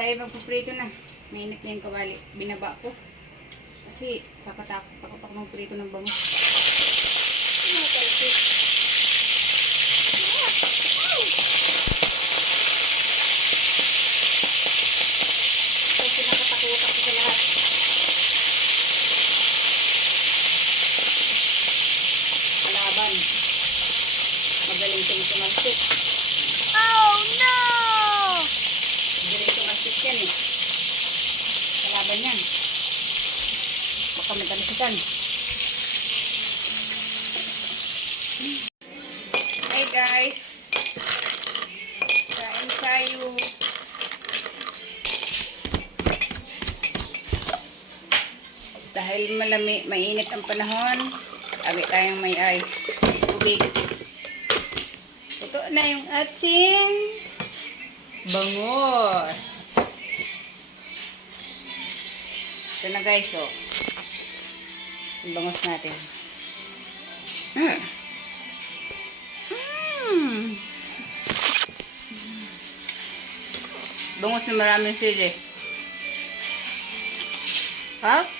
tayo magpuprito na. Mainit na yung kawali. Binaba ko. Kasi takot ako magprito ng bangus. Ano talpit? Ito pinakatakutan ko sa lahat. Kalaban. Magaling itong tumalsik. Oh no! Magaling tumalsik yan eh. Kalaban yan. Baka matalisikan. Hey guys. Kain tayo. Dahil mainit ang panahon, abi tayong may ice. Tubig. Ito na yung ating bangus. Ito na guys, oh. Yung bangus natin. Bangus na maraming sili. Ha?